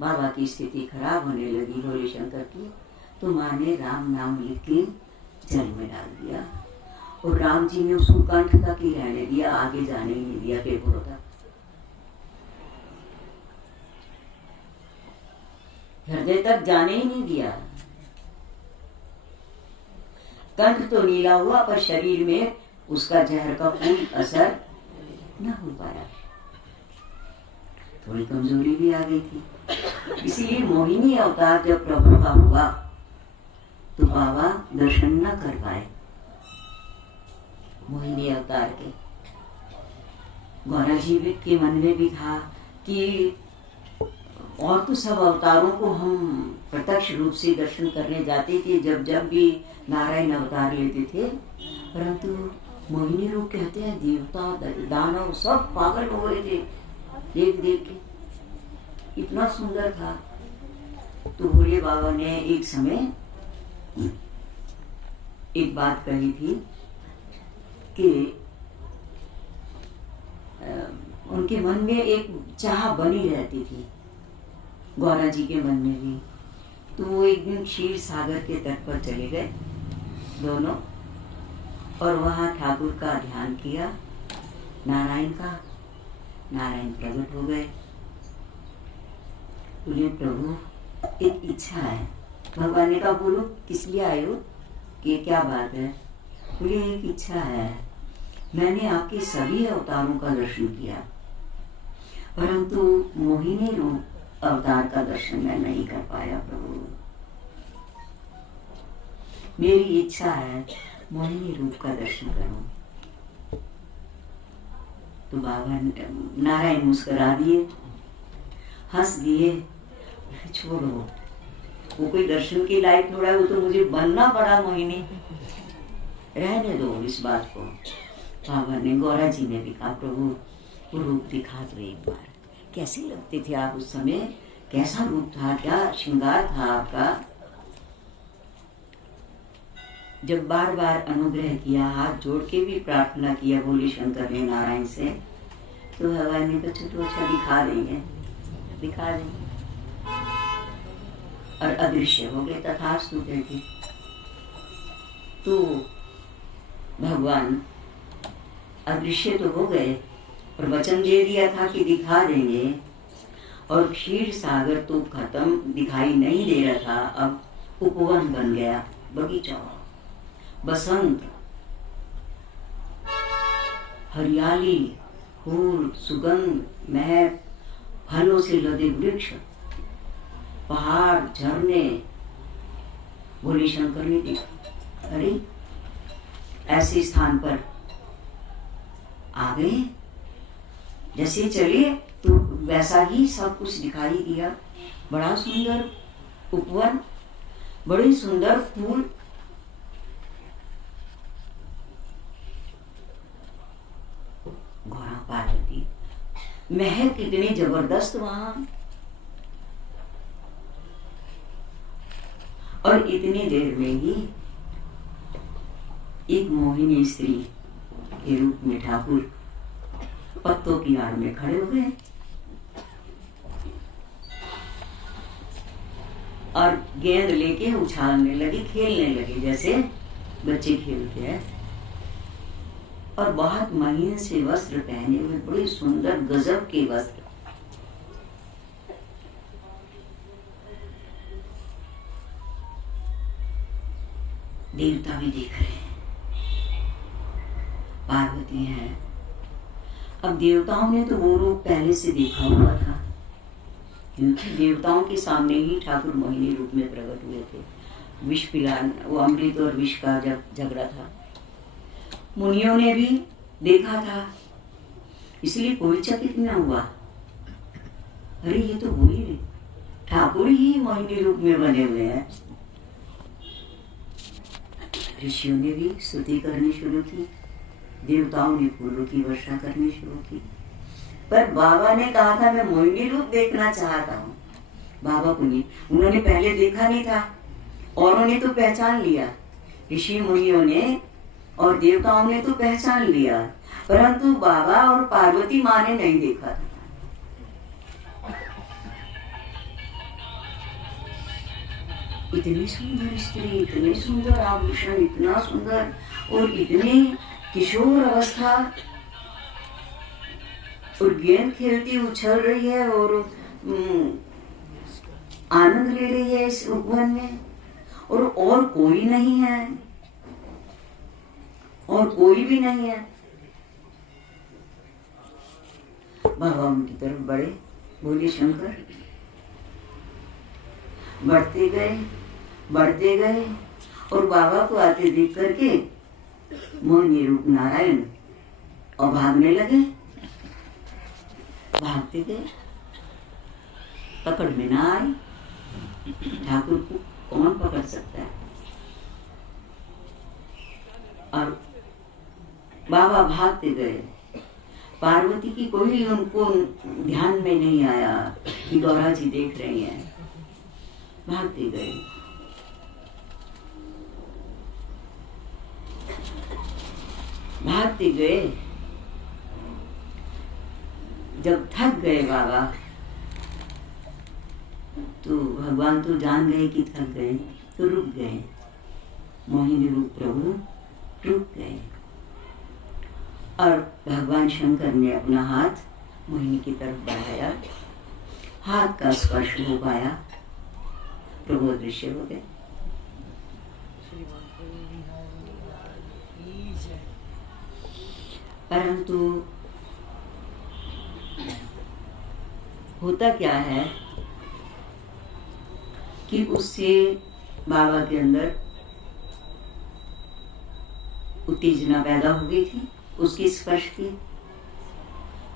बाबा की स्थिति खराब होने लगी भोले शंकर की, तो माँ ने राम नाम लिख के जल में डाल दिया, और राम जी ने उसको कंठ तक ही रहने दिया, आगे जाने ही नहीं दिया फेफड़ों तक। हृदय तक जाने ही नहीं दिया। कंठ तो नीला हुआ, पर शरीर में उसका जहर का कोई असर न हो पाया। थोड़ी कमजोरी भी आ गई थी। इसीलिए मोहिनी अवतार जब प्रभु का हुआ तो बाबा दर्शन न कर पाए मोहिनी अवतार के। गौरा जी के मन में भी था कि और तो सब अवतारों को हम प्रत्यक्ष रूप से दर्शन करने जाते थे जब जब भी नारायण अवतार लेते थे, परंतु मोहिनी रूप कहते हैं देवता दानव सब पागल हो गए थे देख देख के, इतना सुंदर था। तो भोले बाबा ने एक समय एक बात कही थी कि उनके मन में एक चाह बनी रहती थी, गौरा जी के मन में भी। तो वो एक दिन क्षीर सागर के तट पर चले गए दोनों, और वहां ठाकुर का ध्यान किया, नारायण का। नारायण प्रकट हो गए। बोले प्रभु एक इच्छा है। भगवान ने कहा बोलो किस लिए आए हो, कि क्या बात है। बोले एक इच्छा है, मैंने आपके सभी अवतारों का दर्शन किया, परंतु मोहिनी रूप अवतार का दर्शन मैं नहीं कर पाया प्रभु। मेरी इच्छा है मोहिनी रूप का दर्शन करूं। तो बाबा नारायण मुस्कुरा दिए, हंस दिए, छोड़ो वो कोई दर्शन के लायक थोड़ा, वो तो मुझे बनना पड़ा मोहिनी, रहने दो इस बात को। बाबा ने, गौरा जी ने भी कहा प्रभु वो रूप दिखा दो एक बार, कैसे लगते थे आप उस समय, कैसा रूप था, क्या श्रृंगार था आपका। जब बार बार अनुग्रह किया, हाथ जोड़ के भी प्रार्थना किया भोले शंकर ने नारायण से, तो भगवान ने कहा चलो अच्छा दिखा देंगे, दिखा देंगे, और अदृश्य हो गए तथास्तु कहते। तो भगवान अदृश्य तो हो गए और वचन दे दिया था कि दिखा देंगे, और क्षीर सागर तो खत्म, दिखाई नहीं दे रहा था, अब उपवन बन गया, बगीचा, बसंत, हरियाली, फूल, सुगंध, महक, फलों से लदे वृक्ष, पहाड़, झरने। भोले शंकर ने देखा, अरे ऐसे स्थान पर आ गए, जैसे चले तो वैसा ही सब कुछ दिखाई दिया। बड़ा सुंदर उपवन, बड़े सुंदर फूल, गौरा पार्वती, महक कितनी जबरदस्त वहां, और इतनी देर में ही एक मोहिनी स्त्री के रूप में ठाकुर पत्तों की आड़ में खड़े हो गए और गेंद लेके उछालने लगे, खेलने लगे जैसे बच्चे खेलते हैं, और बहुत महीन से वस्त्र पहने हुए, बड़े सुंदर गजब के वस्त्र। देवता भी देख रहे हैं, पार्वती है। अब देवताओं ने तो वो रूप पहले से देखा हुआ था, क्योंकि देवताओं के सामने ही ठाकुर मोहिनी रूप में प्रकट हुए थे। विष पिलान, वो अमृत और विष का जब झगड़ा था, मुनियों ने भी देखा था, इसलिए कोई चकित न हुआ, अरे ये तो वही ठाकुर ही मोहिनी रूप में बने हुए हैं। ऋषियों ने भी स्तुति करनी शुरू की, देवताओं ने फूलों की वर्षा करनी शुरू की, पर बाबा ने कहा था मैं मोहिनी रूप देखना चाहता हूँ। बाबा को नहीं, उन्होंने पहले देखा नहीं था, औरों ने तो पहचान लिया, ऋषि मुनियों ने और देवताओं ने तो पहचान लिया, परंतु बाबा और पार्वती माँ ने नहीं देखा था। इतनी सुंदर स्त्री, इतने सुंदर आभूषण, इतना सुंदर, और इतनी किशोर अवस्था, और गेंद खेलती उछल रही है और आनंद ले रही है इस उपवन में, और कोई नहीं है, और कोई भी नहीं है। बाबा उनकी तरफ बढ़े, बोले शंकर, बढ़ते गए बढ़ते गए, और बाबा को आते देख करके मोहिनी रूप नारायण और भागने लगे, भागते गए, पकड़ में ना आई। ठाकुर को कौन पकड़ सकता है, और बाबा भागते गए। पार्वती की कोई उनको ध्यान में नहीं आया कि गौरा जी देख रही हैं। भागते गए। भागते गए, जब थक गए बाबा, तो भगवान तो जान गए कि थक गए, तो रुक गए। मोहिनी रूप प्रभु रुक गए और भगवान शंकर ने अपना हाथ मोहिनी की तरफ बढ़ाया। हाथ का स्पर्श हो पाया, प्रभु अदृश्य हो गए। परंतु होता क्या है कि उससे बाबा के अंदर उत्तेजना पैदा हो गई थी, उसके स्पर्श की,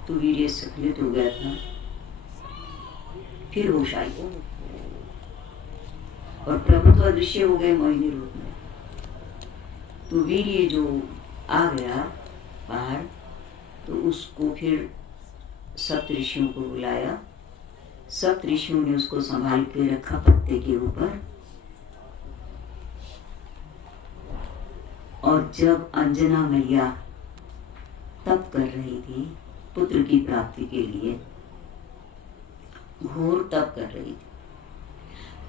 तो वीर्य स्खलित हो गया था। फिर होश आई और प्रभु तो अदृश्य हो गए मोहिनी रूप में। तो वीर्य जो आ गया बाहर, तो उसको फिर सप्त ऋषियों को बुलाया। सप्त ऋषियों ने उसको संभाल के रखा पत्ते के ऊपर। और जब अंजना मैया तप कर रही थी पुत्र की प्राप्ति के लिए, घोर तप कर रही थी,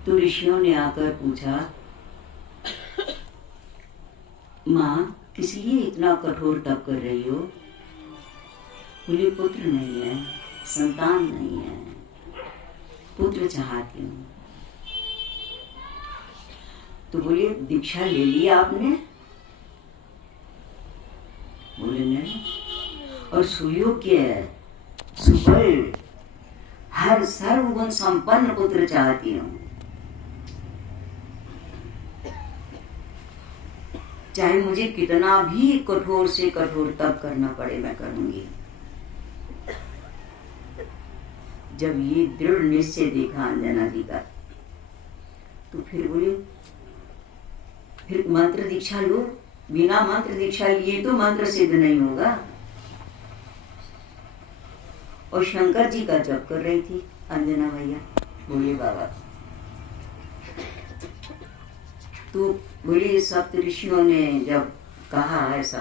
तो ऋषियों ने आकर पूछा, माँ किस लिए इतना कठोर तप कर रही हो? बोले पुत्र नहीं है, संतान नहीं है, पुत्र चाहती हूँ। तो बोले दीक्षा ले ली आपने? बोले नहीं। और सुयोग्य सुबल हर सर्वगुण संपन्न पुत्र चाहती हूँ, चाहे मुझे कितना भी कठोर से कठोर तप करना पड़े मैं करूंगी। जब ये दृढ़ निश्चय देखा अंजना जी का, तो फिर बोले फिर मंत्र दीक्षा लो। बिना मंत्र दीक्षा लिए तो मंत्र सिद्ध नहीं होगा। और शंकर जी का जप कर रही थी अंजना भैया, बोले बाबा। तो बोले सप्त ऋषियों ने जब कहा ऐसा,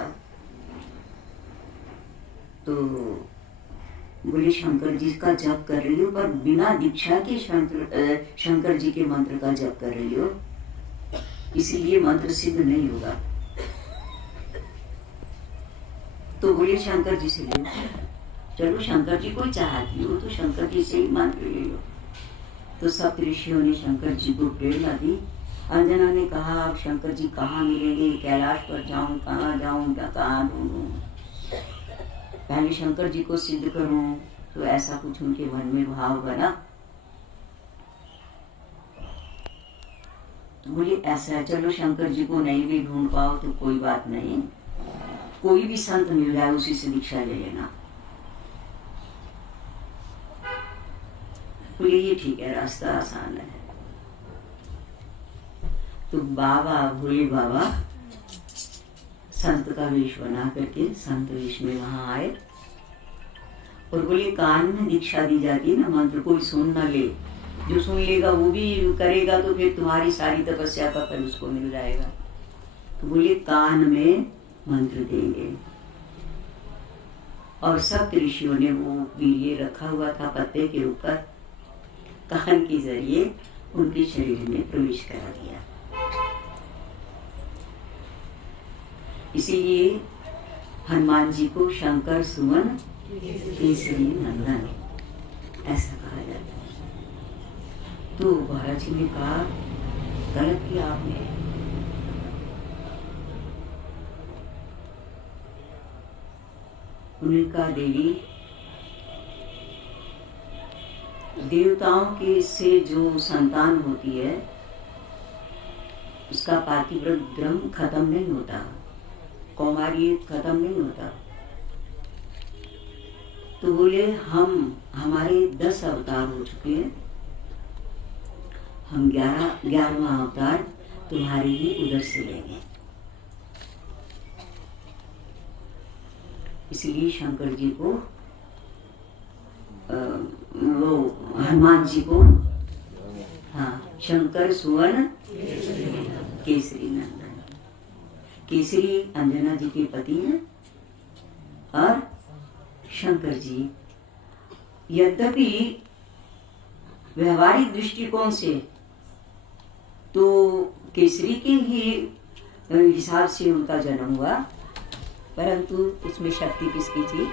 तो बोले शंकर जी का जप कर रही हो, पर बिना दीक्षा के शंकर जी के मंत्र का जप कर रही हो, इसीलिए मंत्र सिद्ध नहीं होगा। तो बोले शंकर जी से ले लो। चलो शंकर जी को चाहती हो तो शंकर जी से ही मंत्र ले लो। तो सप्त ऋषियों ने शंकर जी को प्रेरणा दी। अंजना ने कहा अब शंकर जी कहाँ मिलेंगे, कैलाश पर जाऊं, कहाँ जाऊं, कहाँ ढूंढूं, पहले शंकर जी को सिद्ध करूं। तो ऐसा कुछ उनके मन में भाव बना। तो बोले ऐसा है, चलो शंकर जी को नहीं भी ढूंढ पाओ तो कोई बात नहीं, कोई भी संत मिल जाए उसी से दीक्षा ले लेना। बोले ये ठीक है, रास्ता आसान है। तो बाबा भोले बाबा संत का वेश बना करके संत वेश में वहां आए और बोले कान में दीक्षा दी जाती है ना, मंत्र कोई सुन ना ले, जो सुन लेगा वो भी करेगा तो फिर तुम्हारी सारी तपस्या का फल उसको मिल जाएगा। तो बोले कान में मंत्र देंगे। और सप्त ऋषियों ने वो वीर्य रखा हुआ था पत्ते के ऊपर, कान के जरिए उनके शरीर में प्रवेश करा दिया। इसीलिए हनुमान जी को शंकर सुमन केसरी नंदन ऐसा कहा जाता है। तो महाराज जी ने कहा गलत किया आपने। उन्होंने कहा देवी, देवताओं के से जो संतान होती है उसका पातिव्रत धर्म खत्म नहीं होता, कौमारियत खत्म नहीं होता। तो बोले हमारे 10 अवतार हो चुके हैं, हम 11वां अवतार तुम्हारे ही उधर से लेंगे। इसलिए शंकर जी को वो हनुमान जी को हाँ शंकर सुवन केसरी नंदन। केसरी अंजना जी के पति हैं और शंकर जी यद्यपि व्यवहारिक दृष्टिकोण से तो केसरी के ही हिसाब से उनका जन्म हुआ, परंतु उसमें शक्ति किसकी थी?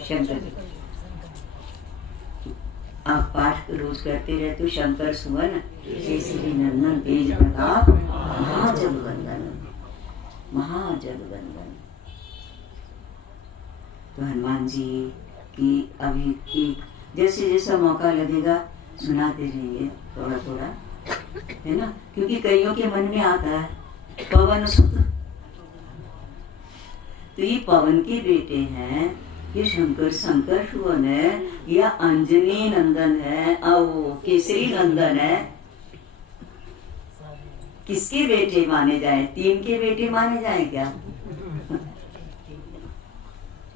शंकर जी। आप पाठ रोज करते रहे तो शंकर सुवन केसरी नंदन तेज प्रताप महाजगवंदन, महाजगवंदन। तो हनुमान जी की अभी एक जैसे जैसा मौका लगेगा सुनाते रहेंगे थोड़ा थोड़ा, है ना, क्योंकि कईयों के मन में आता है पवन सुत, तो ये पवन के बेटे हैं, ये शंकर शंकर सुवन है या अंजनी नंदन है और केसरी नंदन है। किसके बेटे माने जाए? 3 के बेटे माने जाए क्या?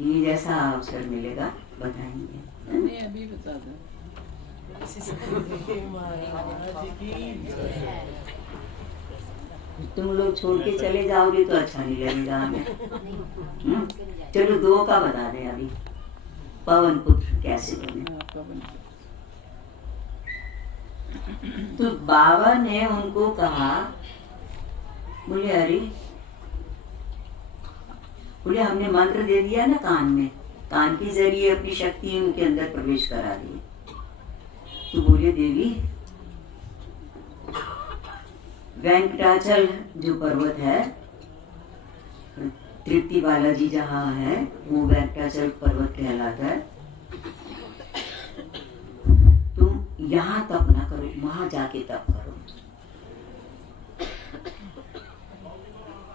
ये जैसा अवसर मिलेगा बताएंगे। नहीं अभी बता दो। तुम लोग छोड़ के चले जाओगे तो अच्छा नहीं लगेगा हमें। चलो 2 का बता दें अभी। पवन पुत्र कैसे बने? तो बाबा ने उनको कहा, बोले अरे, बोले हमने मंत्र दे दिया ना कान में, कान के जरिए अपनी शक्ति उनके अंदर प्रवेश करा दी। तो बोले देवी, वेंकटाचल जो पर्वत है, तृप्ति बालाजी जहाँ है वो वेंकटाचल पर्वत कहलाता है। तुम यहाँ तप ना करो, वहां जाके तप करो।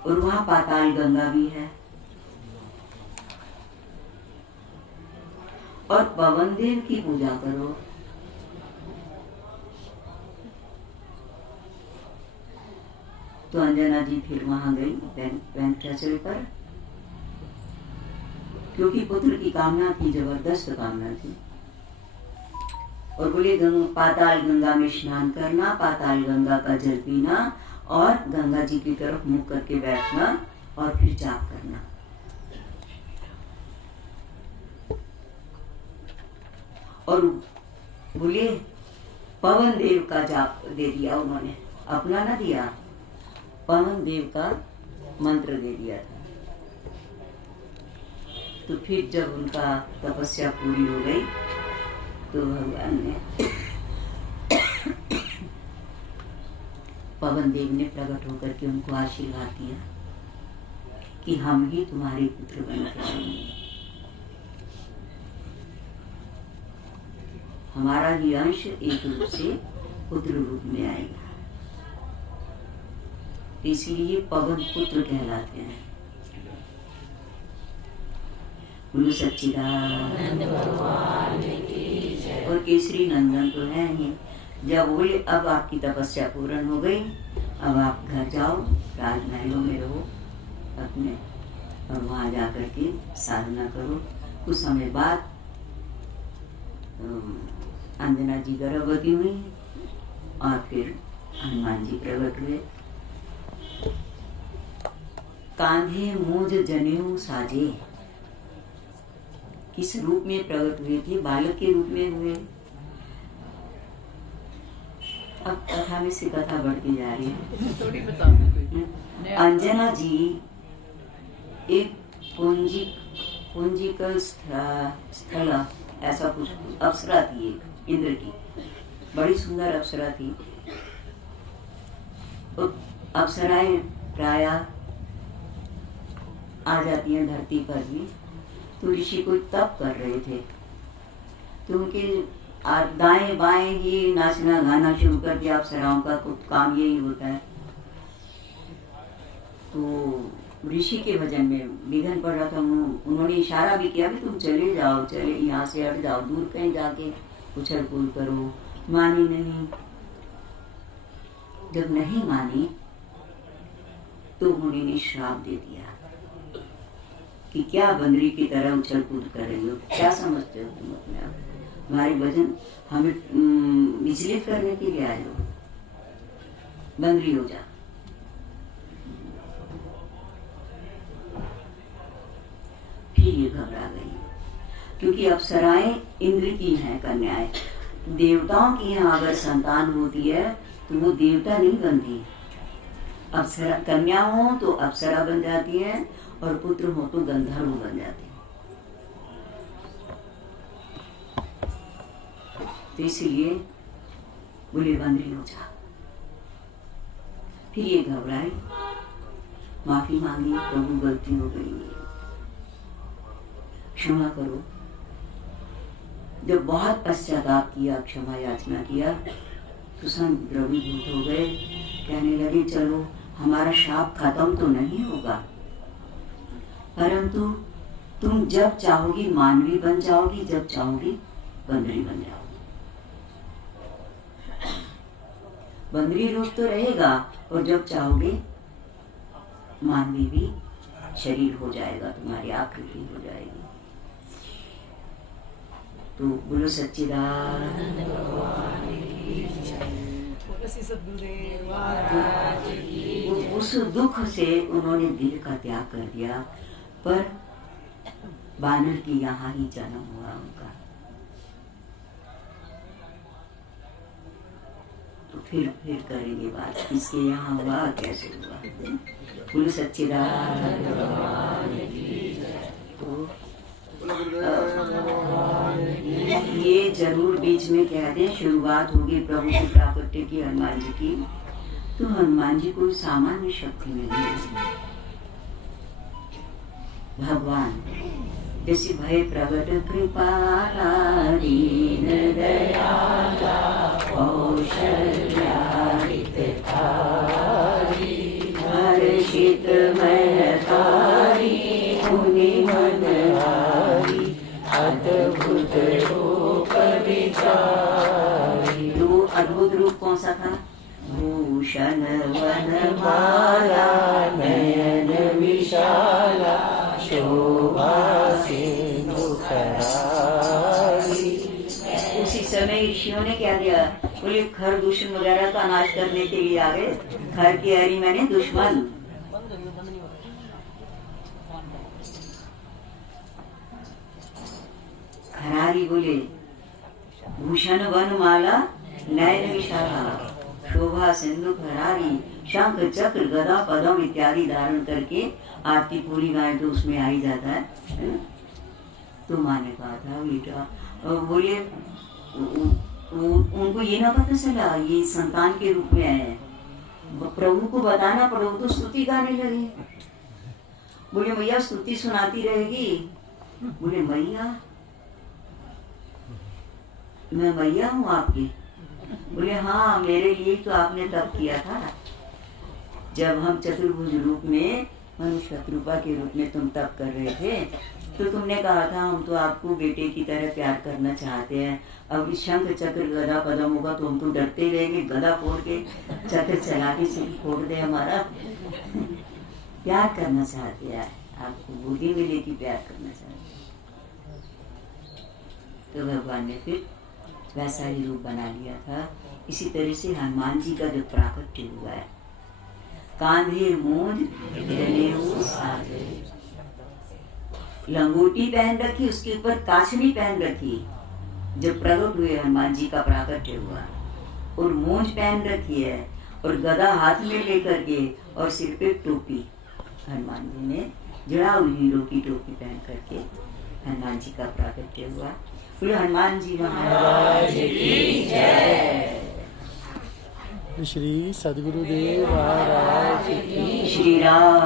और वहां पाताल गंगा भी है। और पवन देव की पूजा करो। तो अंजना जी फिर वहां गई वेंकटाचल पर, क्योंकि पुत्र की कामना थी, जबरदस्त कामना थी। और बोले पाताल गंगा में स्नान करना, पाताल गंगा का जल पीना और गंगा जी की तरफ मुख करके बैठना और फिर जाप करना। और बोले पवन देव का जाप दे दिया उन्होंने, अपना ना दिया, पवन देव का मंत्र दे दिया था। तो फिर जब उनका तपस्या पूरी हो गई तो भगवान ने पवन देव ने प्रकट होकर के उनको आशीर्वाद दिया कि हम ही तुम्हारे पुत्र बनकर आएंगे, हमारा ही अंश एक रूप से पुत्र रूप में आएगा। इसलिए पवन पुत्र कहलाते हैं। गुरु सच्चिदानंद भगवान की जय। और केसरी नंदन तो है ही। जब बोले अब आपकी तपस्या पूर्ण हो गई, अब आप घर जाओ, राजमहलों में रहो अपने, और वहां जाकर के साधना करो। कुछ समय बाद अंजना जी गर्भवती हुई और फिर हनुमान जी प्रकट हुए। कांधे मूंज जनेऊ साजे, किस रूप में प्रकट हुए थे? बालक के रूप में हुए। अब कथा में से कथा बढ़ती जा रही है, थोड़ी बताओ। अंजना जी एक पुंजिकल स्थल ऐसा कुछ अप्सरा थी, एक इंद्र की बड़ी सुंदर अप्सरा थी। अप्सराएं प्राय आ जाती हैं धरती पर भी। तो ऋषि कोई तप कर रहे थे, तो उनके दाएं बाएं ही नाचना गाना शुरू कर दिया। अप्सराओं का काम यही होता है। तो ऋषि के भजन में विघन पड़ रहा था। उन्होंने इशारा भी किया कि तुम चले जाओ, चले यहाँ से हट जाओ, दूर कहीं जाके उछल कूद करो। मानी नहीं। जब नहीं मानी तो उन्होंने श्राप दे दिया कि क्या बंदरी की तरह उछल कूद कर रही हो, क्या समझते हो तुम अपने आप? हमारे वजन हमें विचलित करने के लिए आए हो, बंदरी हो जा। फिर ये घबरा गई, क्योंकि अप्सराएं इंद्र की हैं, कन्याएं। देवताओं की यहाँ अगर संतान होती है तो वो देवता नहीं बनती। अप्सरा कन्या हो तो अप्सरा बन जाती है, और पुत्र हो तो गंधर्व बन जाते हैं। तो इसलिए बोले बंदरी हो जा। फिर ये घबराई, माफी मांगी, प्रभु गलती हो गई, क्षमा करो। जब बहुत पश्चाताप किया, क्षमा याचना किया, तो संत द्रवीभूत हो गए। कहने लगे चलो हमारा शाप खत्म तो नहीं होगा, परंतु तुम जब चाहोगी मानवी बन जाओगी, जब चाहोगी बंदरी बन जाओगी। बंदरी रूप तो रहेगा, और जब चाहोगे मानवी भी शरीर हो जाएगा, तुम्हारी आकृति हो जाएगी। तो बोलो सच्चिदानंद भगवान की जय। उस दुख से उन्होंने दिल का त्याग कर दिया, पर बानर की यहाँ ही जन्म हुआ उनका। तो फिर करेंगे बात, किसके यहाँ हुआ, कैसे हुआ। बोलो सच्चिदानंद भगवान की जय। तो ये जरूर बीच में कह दें, शुरुआत होगी प्रभु की प्राकट्य की, हनुमान जी की। तो हनुमान जी को सामान्य शक्ति मिली है। भगवान जैसे भय प्रगट कृपाला दीन दयाला कौशल्या हितकारी हर्षित महतारी मुनि मनहारी अद्भुत रूप विचारी। वो अद्भुत रूप कौन सा था? भूषण वनमाला नयन विशाला शोभा सिंधु करारी। उसी समय ऋषियों ने क्या किया? बोले खरदूषण वगैरह का नाश करने के लिए आ गए। खर की हरी मैंने दुश्मन। खरारी बोले भूषण वनमाला नयन विशाला शोभा सिंधु खरारी, शंख चक्र गदा पदम इत्यादि धारण करके आरती पूरी गाय तो उसमें आ ही जाता है। तो माँ ने कहा था बेटा, बोले उनको ये ना पता चला ये संतान के रूप में आए हैं। प्रभु को बताना, प्रभु तो स्तुति गाने लगे। बोले मैया स्तुति सुनाती रहेगी? बोले मैया, मैं मैया हूँ आपकी? बोले हाँ, मेरे लिए तो आपने तब किया था जब हम चतुर्भुज रूप में मनुष्य शत्रुपा के रूप में तुम तप कर रहे थे। तो तुमने कहा था हम तो आपको बेटे की तरह प्यार करना चाहते हैं। अब इस शंख चक्र गदा पदम होगा तो हम तो डरते रहेंगे, गदा फोड़ के चक्र चला के सिर फोड़ दे हमारा। प्यार करना चाहते हैं, आपको बुद्धि मिले कि प्यार करना चाहते। तो भगवान ने फिर वैसा ही रूप बना लिया था। इसी तरह से हनुमान जी का जो प्राकट्य हुआ है, कांधे मूंज जनेऊ साजे, लंगोटी पहन रखी, उसके ऊपर काछड़ी पहन रखी। जब प्रकट हुए हनुमान जी का प्राकट्य हुआ, और मूंज पहन रखी है, और गदा हाथ में लेकर के, और सिर पे टोपी। हनुमान जी ने जड़ा हुई हीरो की टोपी पहन करके हनुमान जी का प्राकट्य हुआ। बोले हनुमान जी महाराज की जय। श्री सद्गुरुदेव महाराज की। श्री राम।